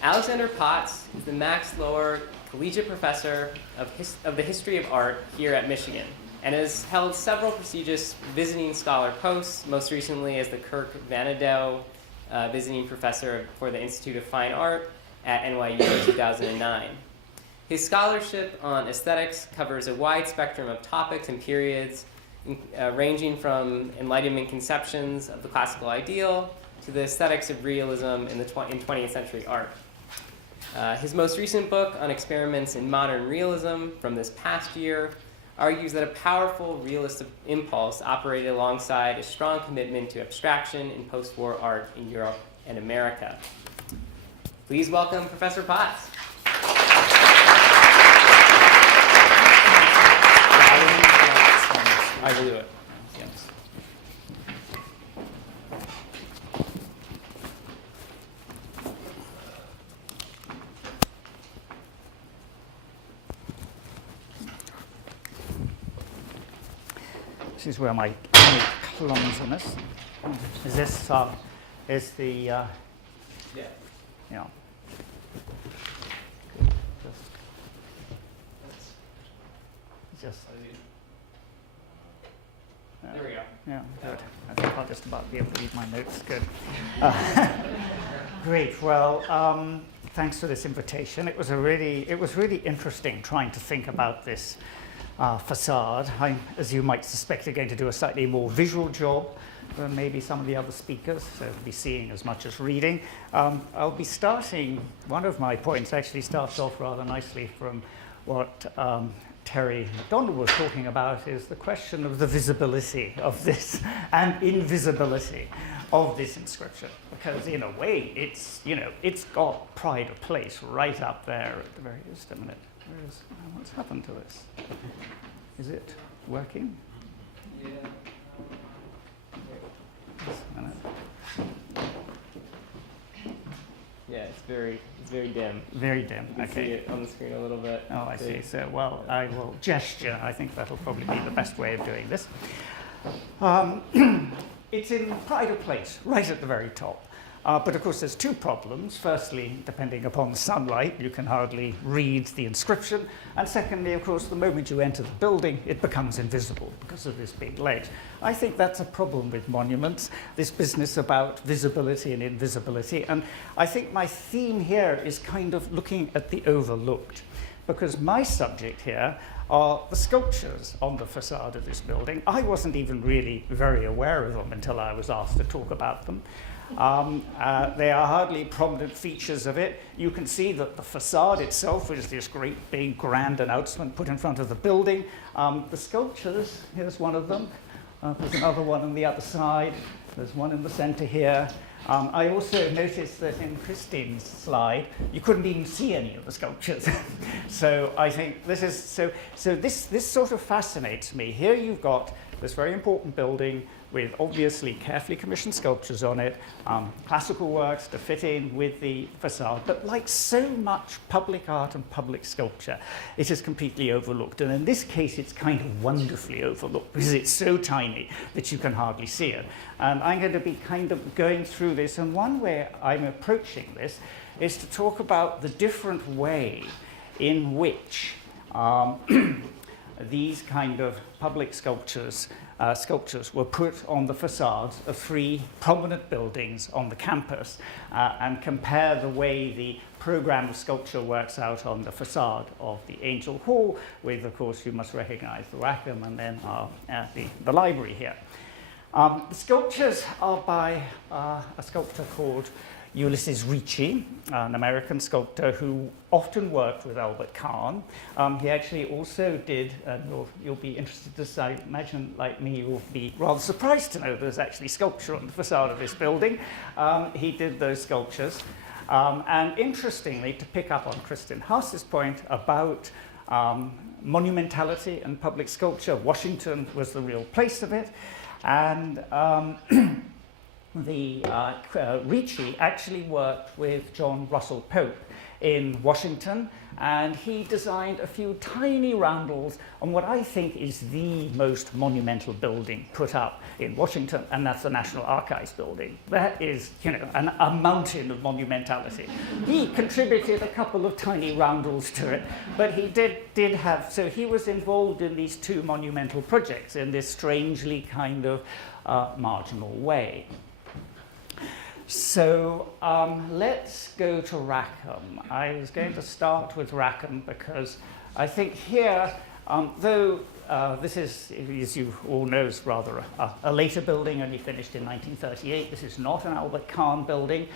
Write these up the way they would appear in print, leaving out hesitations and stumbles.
Alexander Potts is the Max Lower Collegiate Professor of the History of Art here at Michigan, and has held several prestigious visiting scholar posts, most recently as the Kirk Vanadel Visiting Professor for the Institute of Fine Art at NYU in 2009. His scholarship on aesthetics covers a wide spectrum of topics and periods, ranging from Enlightenment conceptions of the classical ideal to the aesthetics of realism in 20th century art. His most recent book on experiments in modern realism from this past year argues that a powerful realist impulse operated alongside a strong commitment to abstraction in post-war art in Europe and America. Please welcome Professor Potts. I will do it. Yes. This is where my clumsiness is. This is the yeah. Just there we go. Yeah, good. I think I'll just about be able to read my notes. Good. Great. Well, thanks for this invitation. It was really interesting trying to think about this facade. I'm, as you might suspect, going to do a slightly more visual job than maybe some of the other speakers, so I'll be seeing as much as reading. I'll be starting, one of my points actually starts off rather nicely from what Terry McDonald was talking about, is the question of the visibility of this and invisibility of this inscription. Because in a way, it's got pride of place right up there at the very, just a minute. What's happened to this? Is it working? Yeah. Just a minute. Yeah, it's very dim. Very dim. You can see it on the screen a little bit. Oh, I see. So, well, I will gesture. I think that'll probably be the best way of doing this. It's in pride of place, right at the very top. But of course, there's two problems. Firstly, depending upon the sunlight, you can hardly read the inscription. And secondly, of course, the moment you enter the building, it becomes invisible because of this big ledge. I think that's a problem with monuments, this business about visibility and invisibility. And I think my theme here is kind of looking at the overlooked, because my subject here are the sculptures on the facade of this building. I wasn't even really very aware of them until I was asked to talk about them. They are hardly prominent features of it. You can see that the facade itself is this great big grand announcement put in front of the building. The sculptures, here's one of them. There's another one on the other side. There's one in the center here. I also noticed that in Christine's slide, you couldn't even see any of the sculptures. So I think this is, so this sort of fascinates me. Here you've got this very important building with obviously carefully commissioned sculptures on it, classical works to fit in with the facade. But like so much public art and public sculpture, it is completely overlooked. And in this case, it's kind of wonderfully overlooked because it's so tiny that you can hardly see it. And I'm going to be kind of going through this. And one way I'm approaching this is to talk about the different way in which these kind of public sculptures were put on the facades of three prominent buildings on the campus and compare the way the program of sculpture works out on the facade of the Angel Hall with, of course, you must recognize the Rackham and then the library here. The sculptures are by a sculptor called Ulysses Ricci, an American sculptor who often worked with Albert Kahn. He actually also did, you'll be interested to I imagine, like me, you'll be rather surprised to know there's actually sculpture on the facade of this building. He did those sculptures. And interestingly, to pick up on Kristin Haas's point about monumentality and public sculpture, Washington was the real place of it. And Ricci actually worked with John Russell Pope in Washington and he designed a few tiny roundels on what I think is the most monumental building put up in Washington, and that's the National Archives building. That is, you know, a mountain of monumentality. He contributed a couple of tiny roundels to it, but he did have, so he was involved in these two monumental projects in this strangely kind of marginal way. So let's go to Rackham. I was going to start with Rackham because I think here, though this is, as you all know, is rather a later building, only finished in 1938. This is not an Albert Kahn building.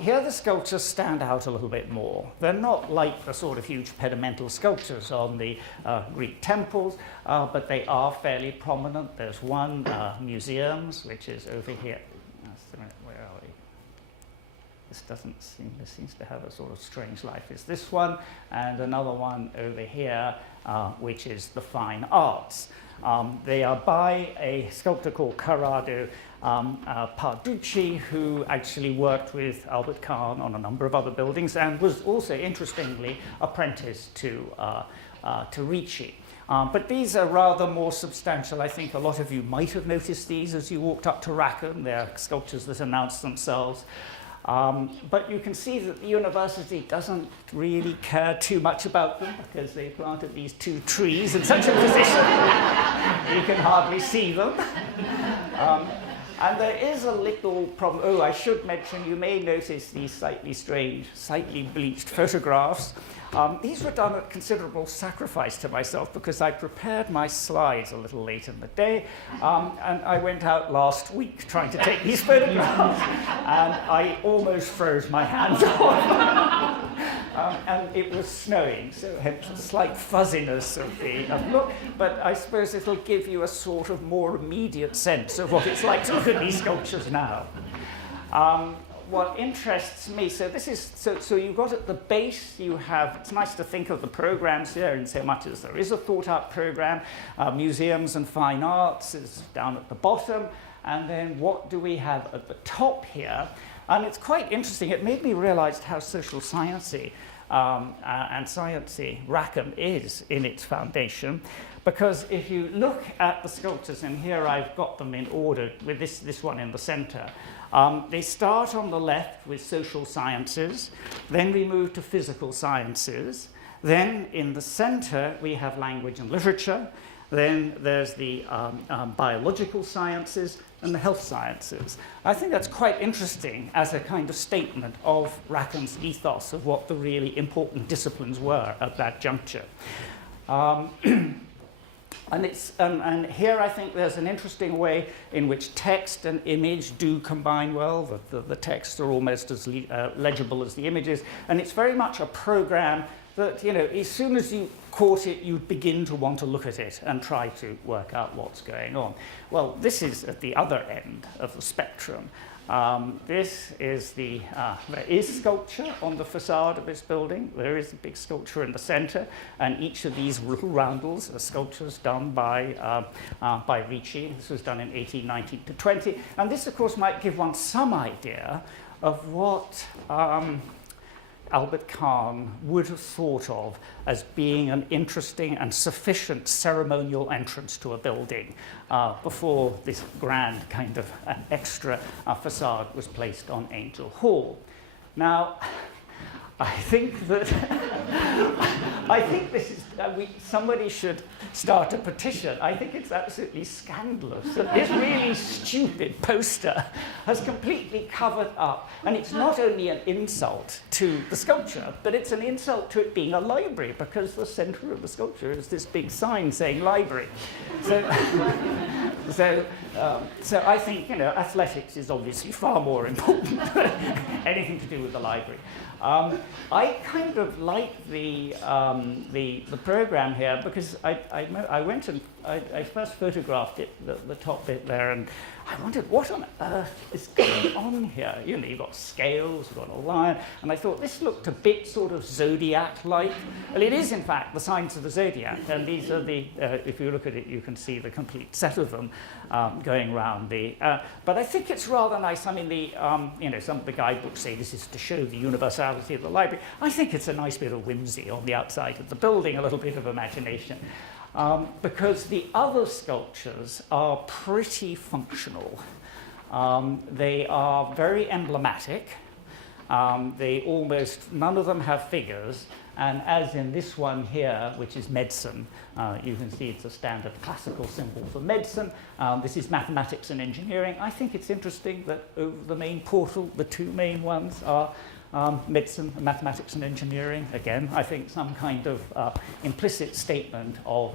Here the sculptures stand out a little bit more. They're not like the sort of huge pedimental sculptures on the Greek temples, but they are fairly prominent. There's one, museums, which is over here. Where are we? This seems to have a sort of strange life. It's this one, and another one over here, which is the Fine Arts. They are by a sculptor called Corrado Parducci, who actually worked with Albert Kahn on a number of other buildings and was also, interestingly, apprenticed to Ricci. But these are rather more substantial. I think a lot of you might have noticed these as you walked up to Rackham. They're sculptures that announce themselves. But you can see that the university doesn't really care too much about them because they planted these two trees in such a position you can hardly see them. And there is a little problem. Oh, I should mention, you may notice these slightly strange, slightly bleached photographs. These were done at considerable sacrifice to myself because I prepared my slides a little late in the day, and I went out last week trying to take these photographs, and I almost froze my hands off. And it was snowing, so hence a slight fuzziness of the look, but I suppose it'll give you a sort of more immediate sense of what it's like to look at these sculptures now. What interests me, so this is, so you've got at the base, you have, it's nice to think of the programs here in so much as there is a thought out program, museums and fine arts is down at the bottom, and then what do we have at the top here? And it's quite interesting, it made me realize how social sciencey and sciencey Rackham is in its foundation, because if you look at the sculptures, and here I've got them in order with this one in the center, they start on the left with social sciences, then we move to physical sciences, then in the center we have language and literature, then there's the biological sciences and the health sciences. I think that's quite interesting as a kind of statement of Rackham's ethos of what the really important disciplines were at that juncture. And here I think there's an interesting way in which text and image do combine well. The texts are almost as legible as the images, and it's very much a program that, you know, as soon as you caught it, you begin to want to look at it and try to work out what's going on. Well, this is at the other end of the spectrum. This is there is sculpture on the facade of this building. There is a big sculpture in the center, and each of these little roundels are sculptures done by Ricci. This was done in 1819 to 20. And this, of course, might give one some idea of what Albert Kahn would have thought of as being an interesting and sufficient ceremonial entrance to a building before this grand kind of extra facade was placed on Angel Hall. Now, I think that this is somebody should start a petition. I think it's absolutely scandalous that this really stupid poster has completely covered up, and it's not only an insult to the sculpture, but it's an insult to it being a library, because the center of the sculpture is this big sign saying library. So I think, you know, athletics is obviously far more important than anything to do with the library. I kind of like the program here because I went and I first photographed it, the top bit there, and I wondered what on earth is going on here. You know, you've got scales, you've got a lion, and I thought this looked a bit sort of zodiac-like. Well, it is in fact the signs of the zodiac, and these are the. If you look at it, you can see the complete set of them going round the. But I think it's rather nice. I mean, you know, some of the guidebooks say this is to show the universality of the library. I think it's a nice bit of whimsy on the outside of the building, a little bit of imagination. Because the other sculptures are pretty functional. They are very emblematic. None of them have figures. And as in this one here, which is medicine, you can see it's a standard classical symbol for medicine. This is mathematics and engineering. I think it's interesting that over the main portal, the two main ones are medicine, mathematics and engineering. Again, I think some kind of implicit statement of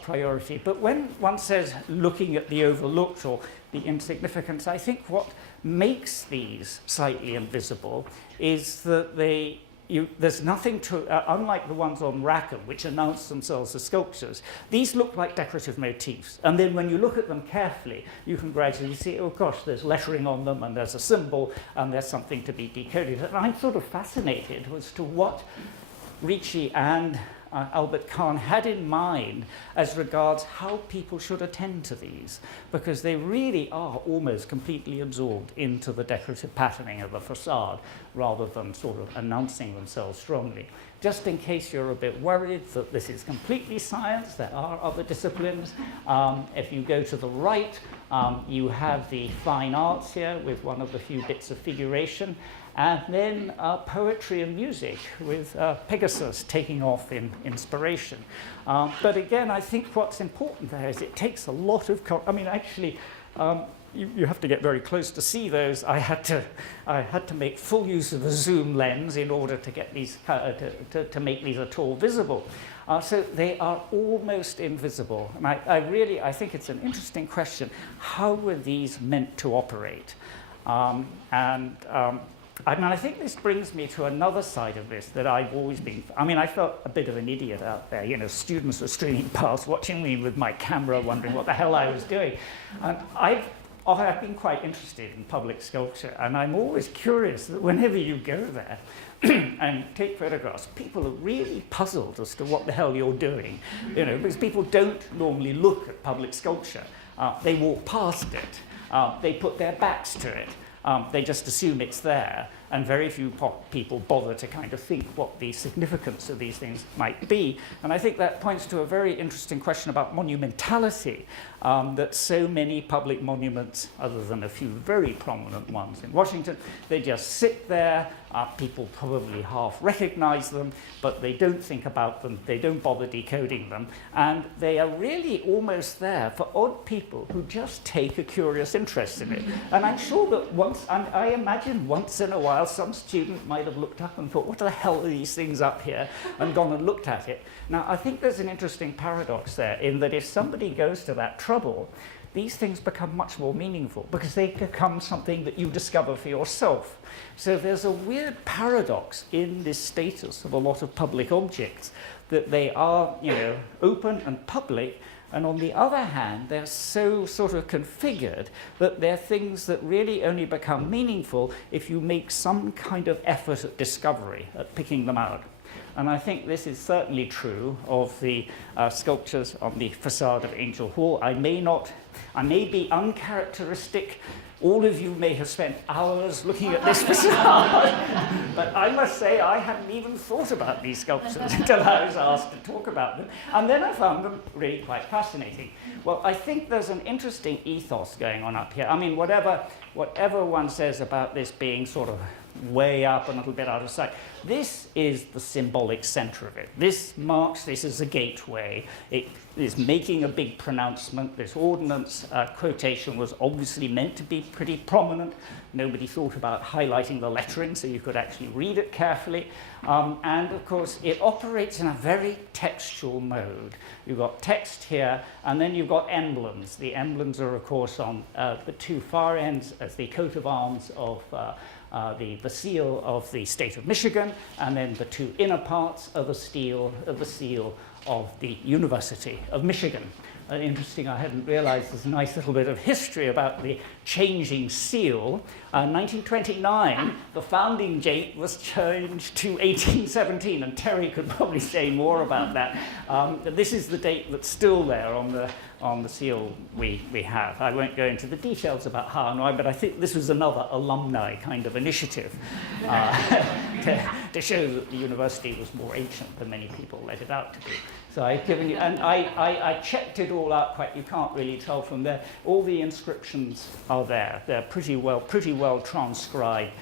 priority. But when one says looking at the overlooked or the insignificance, I think what makes these slightly invisible is that there's nothing to, unlike the ones on Rackham, which announce themselves as sculptures, these look like decorative motifs. And then when you look at them carefully, you can gradually see, oh gosh, there's lettering on them, and there's a symbol, and there's something to be decoded. And I'm sort of fascinated as to what Ricci and Albert Kahn had in mind as regards how people should attend to these, because they really are almost completely absorbed into the decorative patterning of the facade rather than sort of announcing themselves strongly. Just in case you're a bit worried that this is completely science, there are other disciplines. If you go to the right, you have the fine arts here with one of the few bits of figuration. And then poetry and music with Pegasus taking off in inspiration. But again, I think what's important there is it takes a lot of, you have to get very close to see those. I had to make full use of a zoom lens in order to get these, to make these at all visible. So they are almost invisible. And I think it's an interesting question. How were these meant to operate? I think this brings me to another side of this that I've always been... I felt a bit of an idiot out there. Students were streaming past, watching me with my camera, wondering what the hell I was doing. And I've been quite interested in public sculpture, and I'm always curious that whenever you go there and take photographs, people are really puzzled as to what the hell you're doing, because people don't normally look at public sculpture. They walk past it. They put their backs to it. They just assume it's there, and very few people bother to kind of think what the significance of these things might be. And I think that points to a very interesting question about monumentality, that so many public monuments, other than a few very prominent ones in Washington, they just sit there. People probably half recognize them, but they don't think about them, they don't bother decoding them, and they are really almost there for odd people who just take a curious interest in it. And I'm sure that I imagine once in a while some student might have looked up and thought, what the hell are these things up here, and gone and looked at it. Now, I think there's an interesting paradox there, in that if somebody goes to that trouble, these things become much more meaningful because they become something that you discover for yourself. So there's a weird paradox in this status of a lot of public objects, that they are, open and public, and on the other hand, they're so sort of configured that they're things that really only become meaningful if you make some kind of effort at discovery, at picking them out. And I think this is certainly true of the sculptures on the facade of Angel Hall. I may be uncharacteristic. All of you may have spent hours looking at this facade, but I must say I hadn't even thought about these sculptures until I was asked to talk about them. And then I found them really quite fascinating. Well, I think there's an interesting ethos going on up here. Whatever one says about this being sort of way up, a little bit out of sight, this is the symbolic center of it. This is a gateway. It is making a big pronouncement. This ordnance quotation was obviously meant to be pretty prominent. Nobody thought about highlighting the lettering so you could actually read it carefully. And of course, it operates in a very textual mode. You've got text here, and then you've got emblems. The emblems are, of course, on the two far ends as the coat of arms of the seal of the state of Michigan, and then the two inner parts are the seal of the University of Michigan. interesting, I hadn't realized there's a nice little bit of history about the changing seal. 1929, the founding date was changed to 1817, and Terry could probably say more about that. This is the date that's still there on the seal we have. I won't go into the details about how and why, but I think this was another alumni kind of initiative to show that the university was more ancient than many people let it out to be. So I've given you, and I checked it all out quite, you can't really tell from there. All the inscriptions are there. They're pretty well transcribed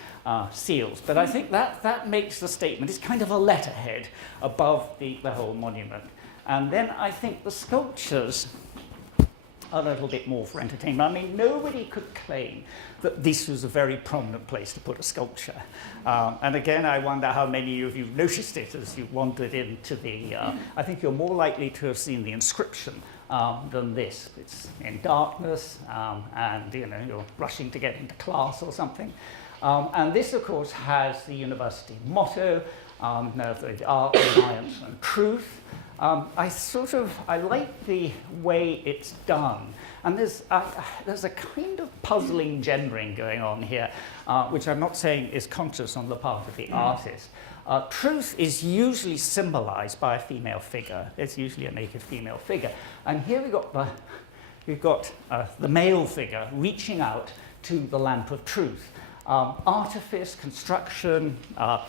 seals. But I think that makes the statement, it's kind of a letterhead above the whole monument. And then I think the sculptures a little bit more for entertainment. I mean, nobody could claim that this was a very prominent place to put a sculpture. And again, I wonder how many of you noticed it as you wandered into the... I think you're more likely to have seen the inscription than this. It's in darkness, and you're rushing to get into class or something. And this, of course, has the university motto, the art, science, and truth. I like the way it's done. And there's a kind of puzzling gendering going on here, which I'm not saying is conscious on the part of the artist. Truth is usually symbolized by a female figure. It's usually a naked female figure. And here we've got the male figure reaching out to the lamp of truth. Artifice, construction, the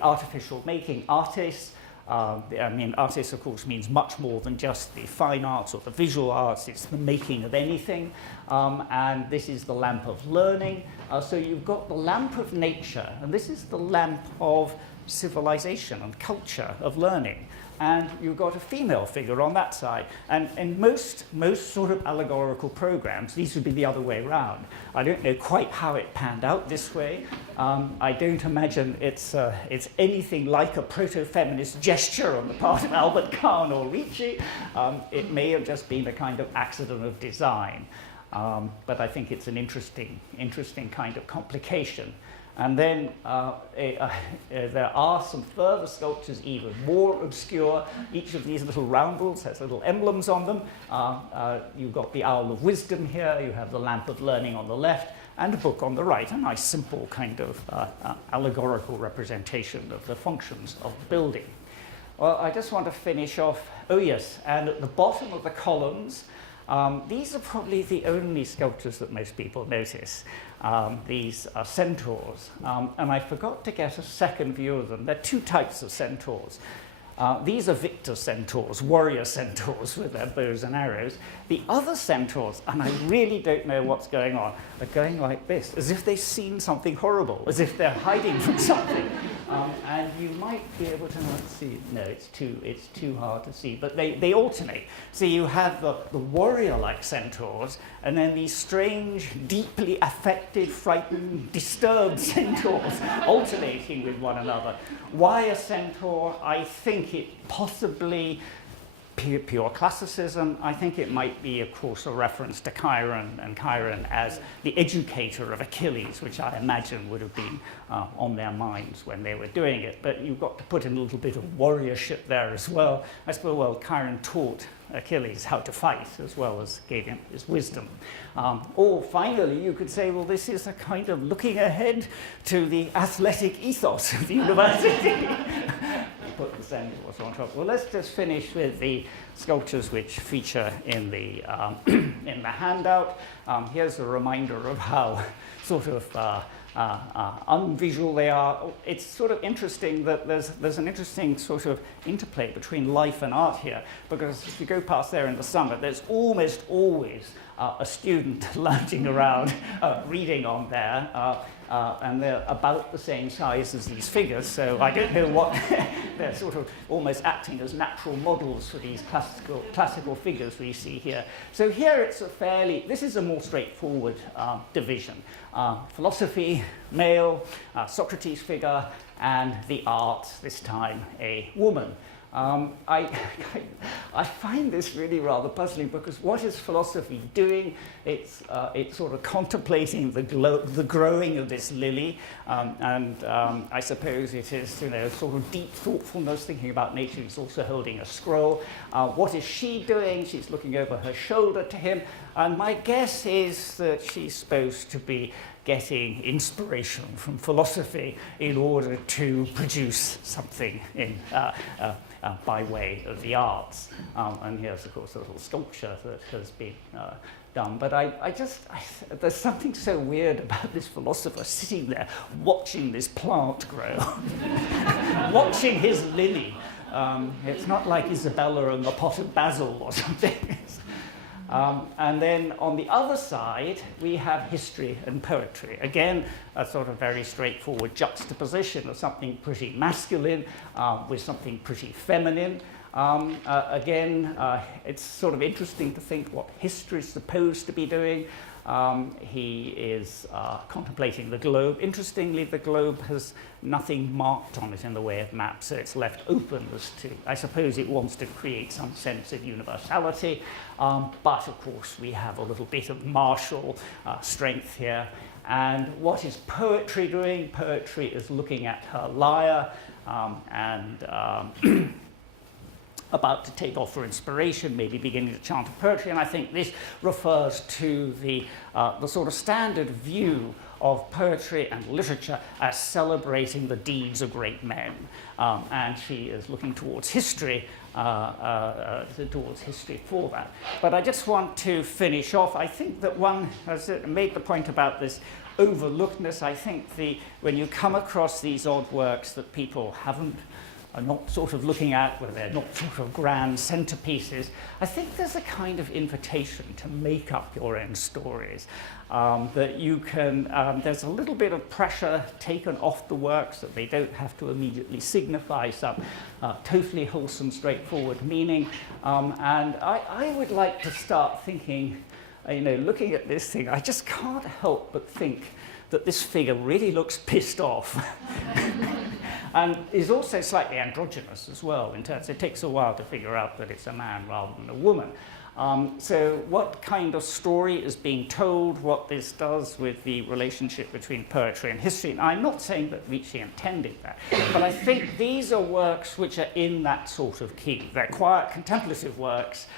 artificial making, artists. Artist, of course, means much more than just the fine arts or the visual arts. It's the making of anything. And this is the lamp of learning. So you've got the lamp of nature, and this is the lamp of civilization and culture, of learning. And you've got a female figure on that side. And in most sort of allegorical programs, these would be the other way around. I don't know quite how it panned out this way. I don't imagine it's anything like a proto-feminist gesture on the part of Albert Kahn or Ricci. It may have just been a kind of accident of design. But I think it's an interesting kind of complication. And then there are some further sculptures even more obscure. Each of these little roundels has little emblems on them. You've got the Owl of Wisdom here, you have the Lamp of Learning on the left, and a book on the right, a nice simple kind of allegorical representation of the functions of the building. Well, I just want to finish off, oh yes, and at the bottom of the columns, these are probably the only sculptures that most people notice. These are centaurs, and I forgot to get a second view of them. There are two types of centaurs. These are victor centaurs, warrior centaurs with their bows and arrows. The other centaurs, and I really don't know what's going on, are going like this, as if they've seen something horrible, as if they're hiding from something. And you might be able to not see. No, it's too hard to see. But they alternate. So you have the warrior-like centaurs, and then these strange, deeply affected, frightened, disturbed centaurs alternating with one another. Why a centaur? I think it possibly pure classicism. I think it might be, of course, a reference to Chiron, and Chiron as the educator of Achilles, which I imagine would have been on their minds when they were doing it. But you've got to put in a little bit of warriorship there as well. I suppose, well, Chiron taught Achilles how to fight as well as gave him his wisdom. Or finally, you could say, well, this is a kind of looking ahead to the athletic ethos of the university. Put the centaurs on top. Well, let's just finish with the sculptures which feature in the in the handout. Here's a reminder of how sort of unvisual they are. It's sort of interesting that there's an interesting sort of interplay between life and art here, because if you go past there in the summer, there's almost always a student lounging around reading on there. And they're about the same size as these figures, so I don't know what they're sort of almost acting as natural models for these classical figures we see here. So here it's this is a more straightforward division. Philosophy, male, Socrates figure, and the arts, this time a woman. I find this really rather puzzling because what is philosophy doing? It's sort of contemplating the growing of this lily, and I suppose it is, you know, sort of deep thoughtfulness, thinking about nature. He's also holding a scroll. What is she doing? She's looking over her shoulder to him, and my guess is that she's supposed to be getting inspiration from philosophy in order to produce something in by way of the arts. And here's, of course, a little sculpture that has been done. But there's something so weird about this philosopher sitting there watching this plant grow, watching his lily. It's not like Isabella and the pot of basil or something. And then on the other side, we have history and poetry. Again, a sort of very straightforward juxtaposition of something pretty masculine with something pretty feminine. Again, it's sort of interesting to think what history is supposed to be doing. He is contemplating the globe. Interestingly, the globe has nothing marked on it in the way of maps, so it's left open as to, I suppose it wants to create some sense of universality, but of course we have a little bit of martial strength here. And what is poetry doing? Poetry is looking at her lyre and about to take off for inspiration, maybe beginning to chant a poetry, and I think this refers to the sort of standard view of poetry and literature as celebrating the deeds of great men, and she is looking towards history for that. But I just want to finish off. I think that one has made the point about this overlookedness. I think when you come across these odd works that people are not sort of looking at, where they're not sort of grand centerpieces, I think there's a kind of invitation to make up your own stories. That you can, there's a little bit of pressure taken off the works, that they don't have to immediately signify some totally wholesome, straightforward meaning. And I would like to start thinking, you know, looking at this thing, I just can't help but think that this figure really looks pissed off. And is also slightly androgynous as well, in terms it takes a while to figure out that it's a man rather than a woman. So what kind of story is being told, what this does with the relationship between poetry and history? And I'm not saying that Ricci intended that, but I think these are works which are in that sort of key. They're quiet, contemplative works.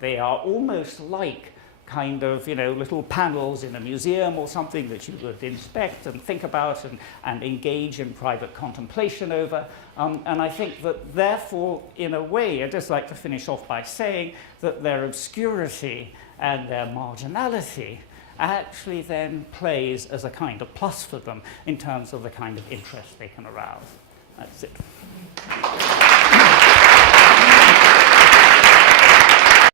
They are almost like kind of, you know, little panels in a museum or something that you would inspect and think about and engage in private contemplation over. And I think that therefore, in a way, I'd just like to finish off by saying that their obscurity and their marginality actually then plays as a kind of plus for them in terms of the kind of interest they can arouse. That's it.